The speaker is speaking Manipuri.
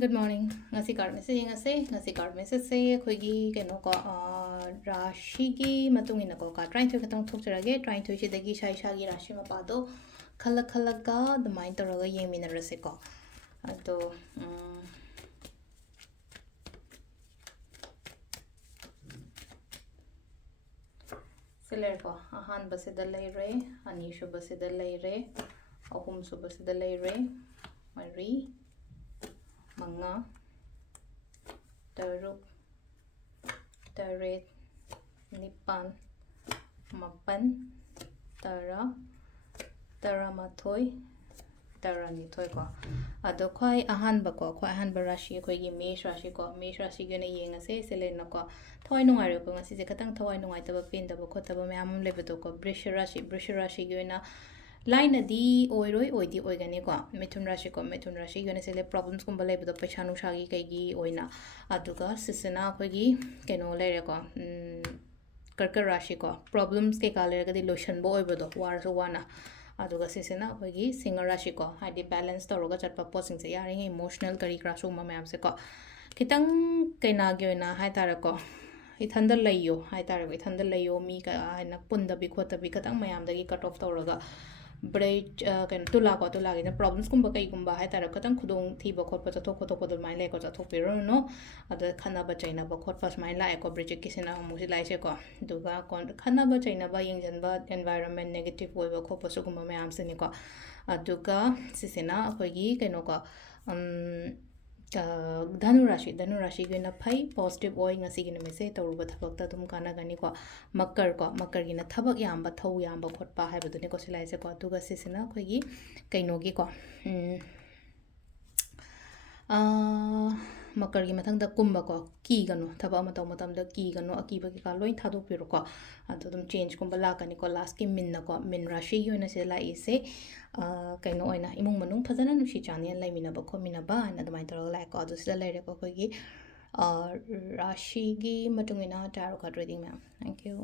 Good morning. Ngasi card message ngasi card message se khoi keno ko rashi gi matung ina ko ka trying to katang thok charage trying to chidagi shai shagi rashi ma pa do khala ga the mind to raga yeng min rase ko ado seler ko ahan base da lay re ani shu base da lay re ahum su base da lay re mari manga taruk taret nipan mapan tara taramathoi taranithoi ko ado khoi ahan ba rashi khoi gi mesh rashi gi na yeng ase selen na ko thoi nungai ro ko ngasi je katang thoi nungai ta ba pin da ba khot ta ba myam le ba to ko brish rashi gi na line di oiroi oidi oigani ko mithun rashi gi na sele problems kum ba le ba to paisa nu shagi kai gi oina aduga sisena khoi gi keno le re ko karkar rashi ko problems ke ka le ga di lotion bo oiba do war so wana aduga sisena khoi gi singer rashi ko hadi balance to roga chatpa posing se yari emotional kari crash ma mayam se ko kitang kaina gi oina hai tara ko ithanda layo hai tara ko ithanda layo mi ka na punda bi khota bi katang mayam da gi cut off to roga break kan tula gi na problems kumba kai kumba hai tara katang khudong thi ba khot pa chathok khotok do mai le ko chathok pi ro no ada khana ba chaina ba khot pas mai la ko break ki sina mu si lai se ko duga kon khana ba chaina ba yeng jan ba environment negative oi ba kho pa su kumba mayam se ni ko aduga sisena khoi gi kaino ko dhanu rashi gi na phai positive oi ngasi gi na me se toruba thabak ta dum kana gani ko makar gi na thabak yam ba thau yam ba khot pa hai ba duni ko silai se ko duga sisena khoi gi kaino gi ko makar gi mathang da kumba ko ki gano thaba ma taw matam da ki gano aki ba ki ka loin thadok piro ko adu dum change kumba la kani ko last ki min na ko min rashi gi na se la ise kaino oina imung manung phajana nu shi chanian lai mina ba khomina ba na dmai tor la ko adu sida lai re ko gi rashi gi matungina tarot card reading ma'am. Thank you.